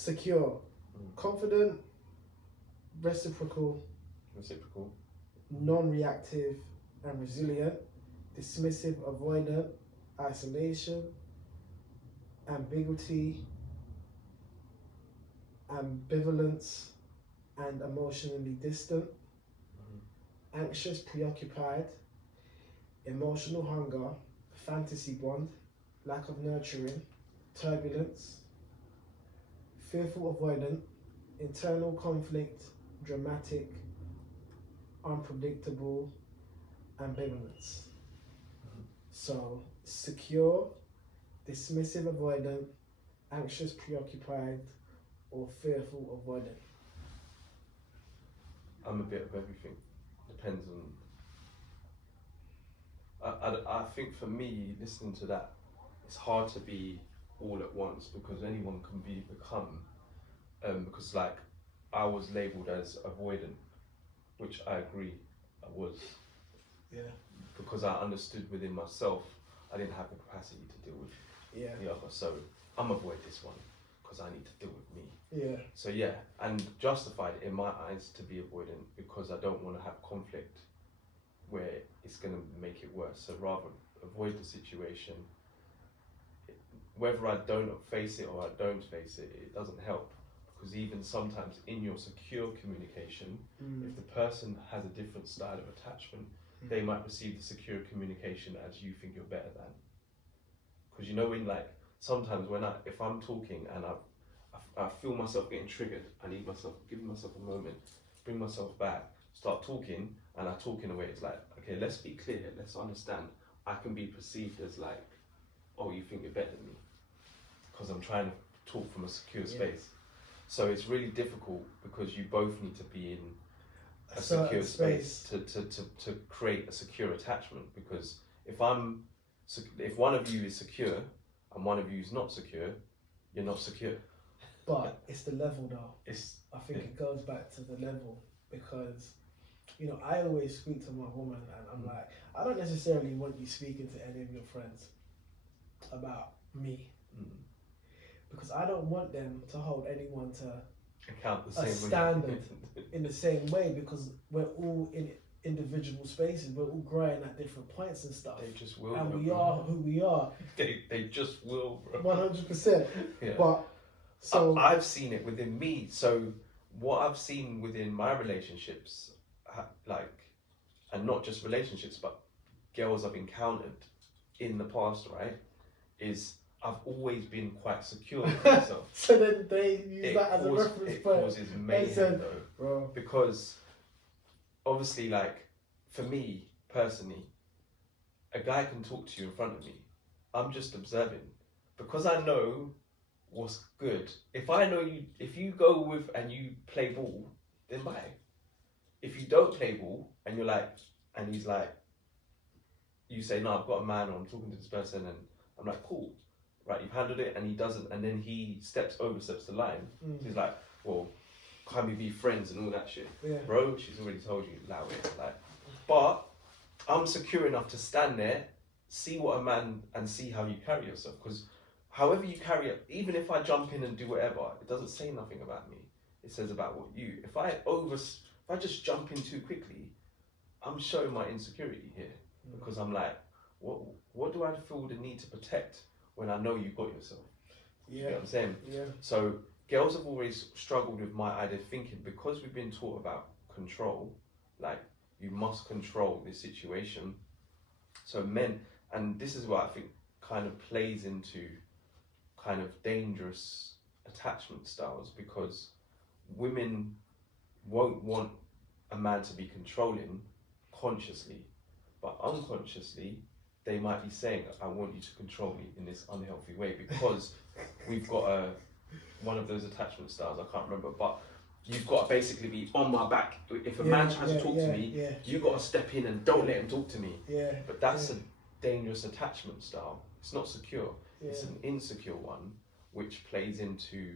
secure, confident, reciprocal, non-reactive and resilient, dismissive-avoidant, isolation, ambiguity, ambivalence, and emotionally distant, anxious-preoccupied, emotional hunger, fantasy bond, lack of nurturing, turbulence, fearful-avoidant, internal conflict, dramatic, unpredictable, ambivalence. So, secure, dismissive-avoidant, anxious-preoccupied, or fearful-avoidant. I'm a bit of everything. Depends on. I think for me, listening to that, it's hard to be all at once because anyone can become. Because like I was labelled as avoidant, which I agree I was. Yeah. Because I understood within myself I didn't have the capacity to deal with the other. So I'm avoid this one because I need to deal with me. Yeah. So yeah, and justified in my eyes to be avoidant because I don't want to have conflict where it's going to make it worse. So rather avoid the situation. Whether I don't face it or I don't face it, it doesn't help. Because even sometimes in your secure communication, if the person has a different style of attachment, they might receive the secure communication as you think you're better than. Because you know when like, sometimes if I'm talking and I feel myself getting triggered, giving myself a moment, bring myself back, start talking, and I talk in a way it's like, okay, let's be clear, let's understand. I can be perceived as like, oh, you think you're better than me. Because I'm trying to talk from a secure space. So it's really difficult because you both need to be in a secure space to create a secure attachment. Because if one of you is secure and one of you is not secure, you're not secure. But it's the level though. I think it goes back to the level because, you know, I always speak to my woman and I'm like, I don't necessarily want you speaking to any of your friends about me. Because I don't want them to hold anyone to account the a same standard in the same way because we're all in individual spaces, we're all growing at different points and stuff. They just will. And we are who we are. They just will, bro. 100%. Yeah. But so I've seen it within me. So what I've seen within my relationships, like, and not just relationships, but girls I've encountered in the past, right, is I've always been quite secure with myself. So then they use that as a reference point. It causes mayhem though, bro. Because obviously, like, for me personally, a guy can talk to you in front of me. I'm just observing because I know what's good. If I know you, if you go with and you play ball, then bye. If you don't play ball and you're like, and he's like, you say, no, I've got a man or I'm talking to this person and I'm like, cool. Right, you've handled it and he doesn't, and then he oversteps the line. So he's like, well, can we be friends and all that shit? Yeah. Bro, she's already told you, allow it. Like, but I'm secure enough to stand there, see what a man, and see how you carry yourself. Because however you carry it, even if I jump in and do whatever, it doesn't say nothing about me. It says about what you. If I just jump in too quickly, I'm showing my insecurity here. Because I'm like, what do I feel the need to protect when I know you got yourself? You know what I'm saying? Yeah. So girls have always struggled with my idea of thinking because we've been taught about control, like you must control this situation. So men, and this is what I think kind of plays into kind of dangerous attachment styles because women won't want a man to be controlling consciously, but unconsciously they might be saying, I want you to control me in this unhealthy way because we've got one of those attachment styles, I can't remember, but you've got to basically be on my back. If a man tries to talk to me, you've got to step in and don't let him talk to me. Yeah. But that's a dangerous attachment style. It's not secure. It's an insecure one, which plays into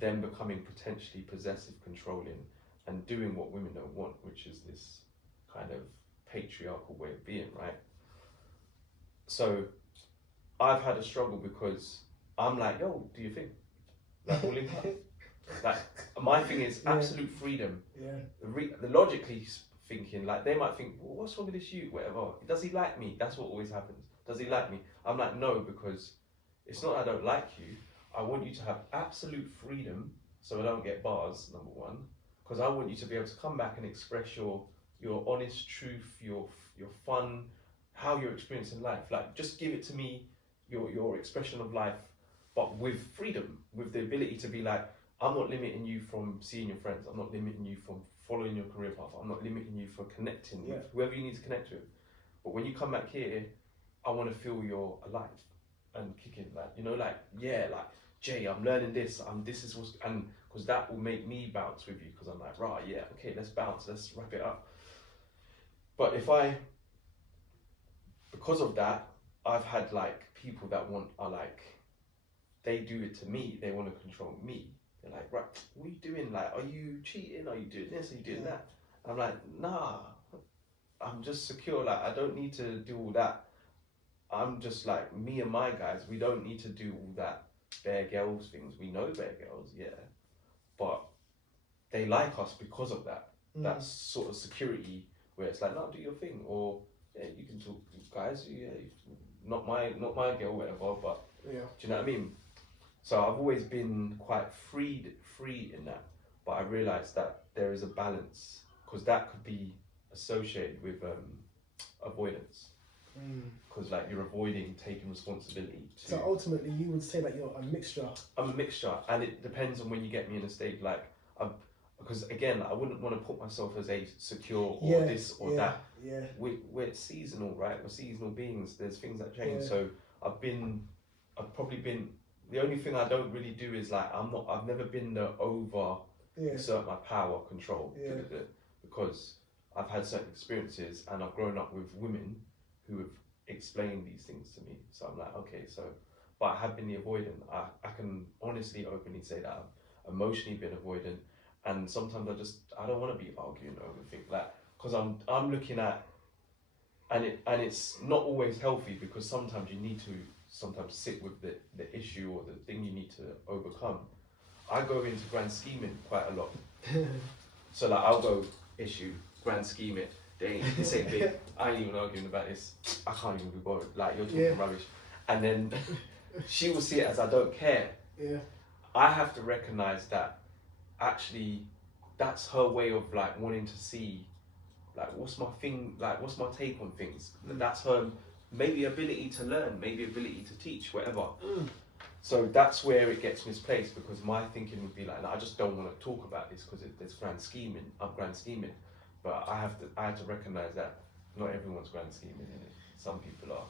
them becoming potentially possessive, controlling, and doing what women don't want, which is this kind of patriarchal way of being, right? So I've had a struggle because I'm like, yo, do you think? Like, Like, my thing is absolute freedom. Yeah. The logically thinking, like, they might think, well, what's wrong with this you? Whatever. Does he like me? That's what always happens. Does he like me? I'm like, no, because it's not I don't like you. I want you to have absolute freedom so I don't get bars, number one. Because I want you to be able to come back and express your honest truth, your fun, how you're experiencing life. Like, just give it to me, your expression of life, but with freedom, with the ability to be like, I'm not limiting you from seeing your friends. I'm not limiting you from following your career path. I'm not limiting you for connecting with whoever you need to connect with. But when you come back here, I want to feel you're alive and kicking. Like, you know, like, yeah, like, Jay, I'm learning this. This is what's, and because that will make me bounce with you. Because I'm like, right, yeah, okay, let's bounce. Let's wrap it up. But because of that, I've had like people that are like, they do it to me. They want to control me. They're like, right, what are you doing? Like, are you cheating? Are you doing this? Are you doing that? I'm like, nah, I'm just secure. Like, I don't need to do all that. I'm just like, me and my guys, we don't need to do all that bear girls things. We know bear girls, yeah. But they like us because of that. That sort of security where it's like, no, do your thing. Or, yeah, you can talk, guys, yeah, not my girl, whatever, but do you know what I mean? So I've always been quite free in that, but I realised that there is a balance, because that could be associated with avoidance, because like you're avoiding taking responsibility. So ultimately, you would say that you're a mixture. I'm a mixture, and it depends on when you get me in a state like because again, I wouldn't want to put myself as a secure or this or that. Yeah. We're seasonal, right? We're seasonal beings. There's things that change. So I've probably been. The only thing I don't really do is like, I've never been the exert my power, control, because I've had certain experiences and I've grown up with women who have explained these things to me. So I'm like, okay, but I have been the avoidant. I can honestly, openly say that I've emotionally been avoidant, and sometimes I don't want to be arguing over things, like, because I'm looking at, and it's not always healthy, because sometimes you need to sit with the issue or the thing you need to overcome. I go into grand scheming quite a lot. So like, I'll go issue, grand scheme it, this ain't big, I ain't even arguing about this, I can't even be bothered, like, you're talking rubbish. And then she will see it as I don't care. I have to recognise that actually that's her way of like wanting to see, like, what's my thing, like, what's my take on things. That's her maybe ability to learn, maybe ability to teach, whatever. So that's where it gets misplaced, because my thinking would be like, no, I just don't want to talk about this because there's grand scheming. I'm grand scheming, but I have to recognise that not everyone's grand scheming in it. Some people are.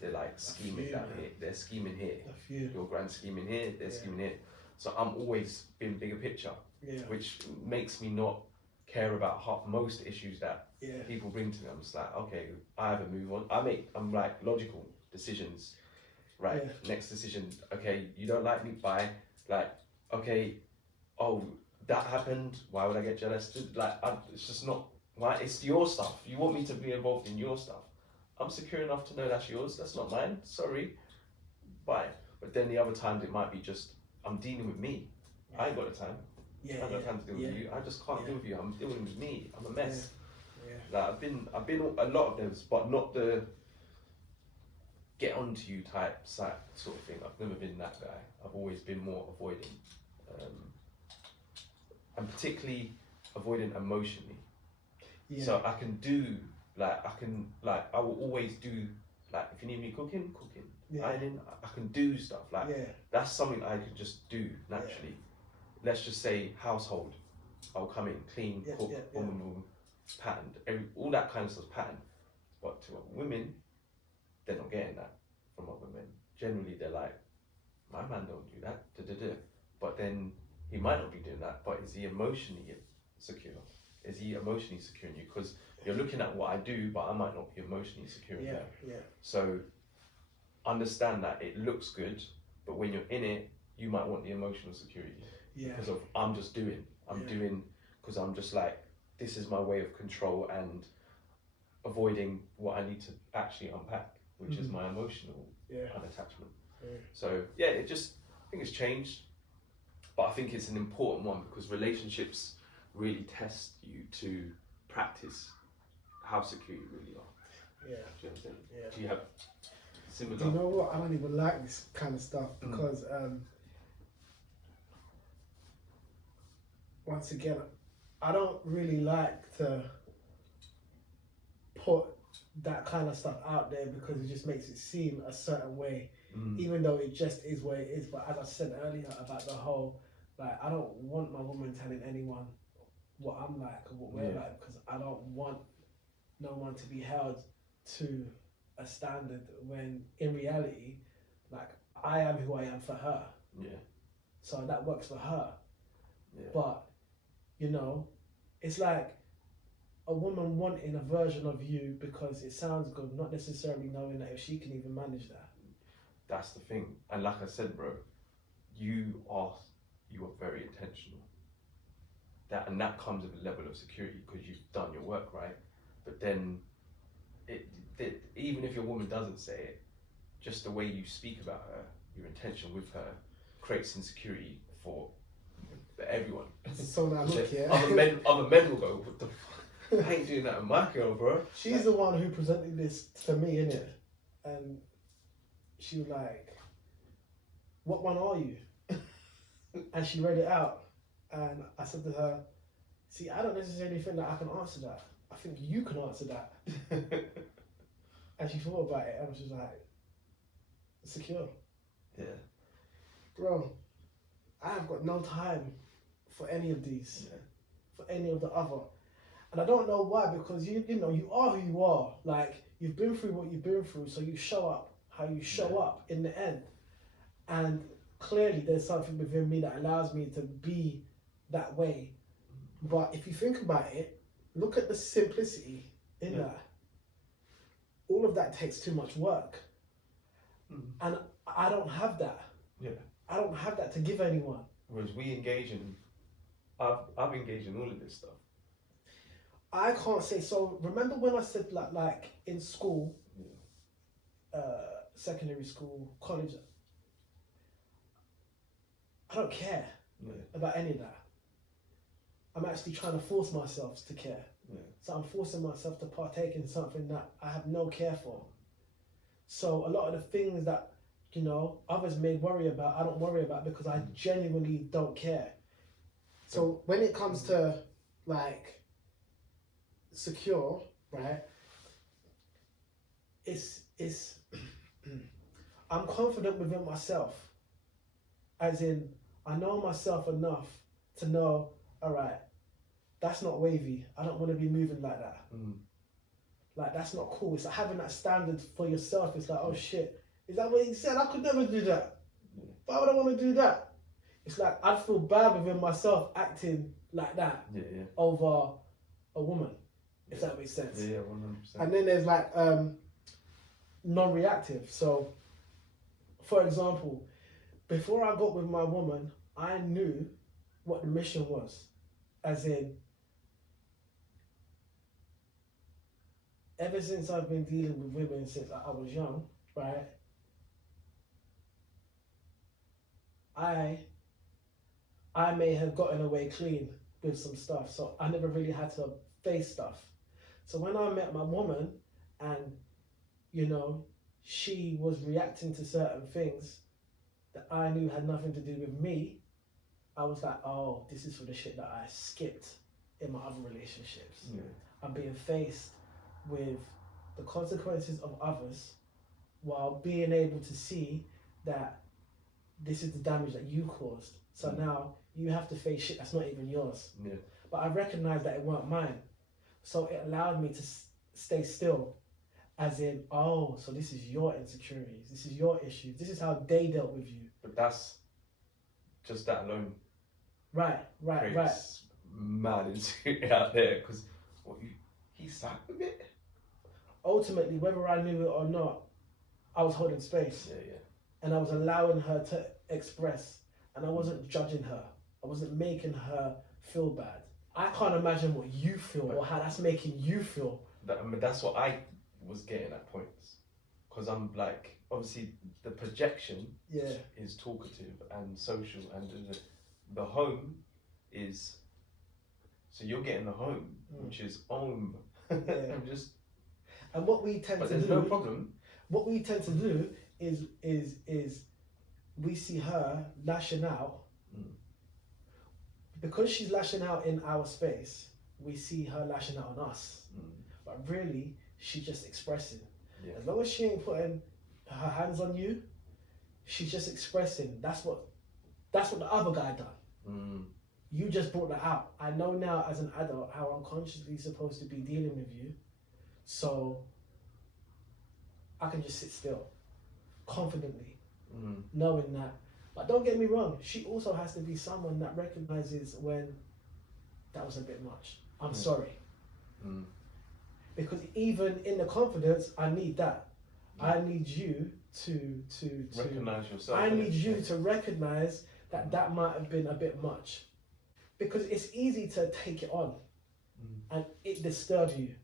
They're like scheming down here. They're scheming here. You're grand scheming here. They're scheming here. So I'm always been bigger picture, which makes me not care about most issues that people bring to me. I'm just like, okay, I have a move on. I'm like logical decisions, right? Next decision. Okay, you don't like me, bye. Like, okay, oh, that happened. Why would I get jealous? Like, it's just not. Why? It's your stuff. You want me to be involved in your stuff. I'm secure enough to know that's yours. That's not mine. Sorry, bye. But then the other times it might be just, I'm dealing with me. I ain't got the time. I ain't got time to deal with you. I just can't deal with you. I'm dealing with me. I'm a mess. Like, I've been a lot of those, but not the get onto you type sort of thing. I've never been that guy. I've always been more avoidant, and particularly avoidant emotionally. So I can do I will always do, like, if you need me cooking, ironing, I can do stuff like that's something I could just do naturally. Let's just say household, I'll come in, clean, cook, boom, patterned, all that kind of stuff patterned. But to women, they're not getting that from other men. Generally, they're like, my man don't do that, But then he might not be doing that, but is he emotionally secure? Is he emotionally securing you? Because you're looking at what I do, but I might not be emotionally securing you. So understand that it looks good, but when you're in it, you might want the emotional security. Because of I'm doing, because I'm just like, this is my way of control and avoiding what I need to actually unpack, which is my emotional unattachment. So I think it's changed. But I think it's an important one because relationships really test you to practice how secure you really are. Yeah. Do you know what I'm saying? Yeah. Do you have similar? Do you know what? I don't even like this kind of stuff because once again, I don't really like to put that kind of stuff out there because it just makes it seem a certain way, even though it just is what it is. But as I said earlier about the whole, like, I don't want my woman telling anyone what I'm like or what we're like, because I don't want no one to be held to a standard when in reality, like, I am who I am for her. Yeah. So that works for her. Yeah. But, you know, it's like a woman wanting a version of you because it sounds good, not necessarily knowing that if she can even manage that. That's the thing. And like I said, bro, you are very intentional. That comes with a level of security because you've done your work, right? But then even if your woman doesn't say it, just the way you speak about her, your intention with her, creates insecurity for everyone. So now look, yeah. Other men will go, what the fuck? I ain't doing that with my girl, bro. She's the one who presented this to me, innit? And she was like, what one are you? And she read it out. And I said to her, see, I don't necessarily think that I can answer that. I think you can answer that. And she thought about it and she was like, secure. Yeah. Bro, I have got no time for any of these, for any of the other. And I don't know why, because you know, you are who you are. Like, you've been through what you've been through, so you show up how you show up in the end. And clearly there's something within me that allows me to be that way. But if you think about it, look at the simplicity in that. All of that takes too much work. And I don't have that. Yeah. I don't have that to give anyone. Whereas I've engaged in all of this stuff. I can't say, so remember when I said like in school, secondary school, college, I don't care about any of that. I'm actually trying to force myself to care. Yeah. So I'm forcing myself to partake in something that I have no care for. So a lot of the things that, you know, others may worry about, I don't worry about because I genuinely don't care. So when it comes to like secure, right, it's I'm confident within myself, as in I know myself enough to know, all right, that's not wavy. I don't want to be moving like that. Like, that's not cool. It's like having that standard for yourself. It's like, oh shit, is that what he said? I could never do that. Why would I want to do that? It's like I'd feel bad within myself acting like that over a woman, if that makes sense. Yeah, 100%. And then there's like non-reactive. So, for example, before I got with my woman, I knew what the mission was. As in, ever since I've been dealing with women since I was young, right? I may have gotten away clean with some stuff, so I never really had to face stuff. So when I met my woman and, you know, she was reacting to certain things that I knew had nothing to do with me, I was like, oh, this is for the shit that I skipped in my other relationships. Yeah. I'm being faced with the consequences of others while being able to see that this is the damage that you caused. So now you have to face shit that's not even yours. Yeah. But I recognized that it weren't mine. So it allowed me to stay still. As in, oh, so this is your insecurities. This is your issues. This is how they dealt with you. But that's just that alone. Right. Mad insecurity out there because he sat with it. Ultimately, whether I knew it or not, I was holding space. Yeah. And I was allowing her to express. And I wasn't judging her. I wasn't making her feel bad. I can't imagine what you feel or how that's making you feel. That's what I was getting at points. Because I'm like, obviously the projection is talkative and social the home is, so you're getting the home, which is home. I'm just. And what we tend but to there's do, no problem. What we tend to do is we see her lashing out. Because she's lashing out in our space, we see her lashing out on us. But really, she's just expressing. Yeah. As long as she ain't putting her hands on you, she's just expressing. That's what the other guy done. You just brought that out. I know now as an adult how I'm consciously supposed to be dealing with you, so I can just sit still, confidently, knowing that. But don't get me wrong, she also has to be someone that recognizes when that was a bit much. I'm sorry. Because even in the confidence, I need that. I need you to recognize yourself. I need you to recognize that that might have been a bit much. Because it's easy to take it on and it disturbs you.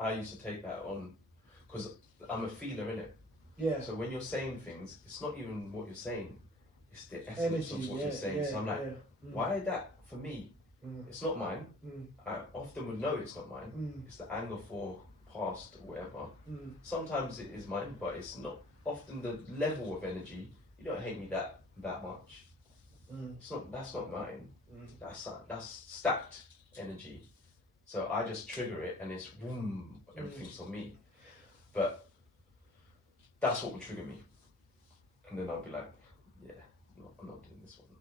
I used to take that on because I'm a feeler in it. Yeah. So when you're saying things, it's not even what you're saying, it's the essence of what you're saying. So I'm like, why that for me? It's not mine. I often would know it's not mine. It's the anger for past or whatever. Sometimes it is mine, but it's not often the level of energy. You don't hate me that much. It's not. That's not mine. That's stacked energy. So I just trigger it, and it's boom. Everything's on me. But that's what would trigger me, and then I'll be like, yeah, I'm not doing this one.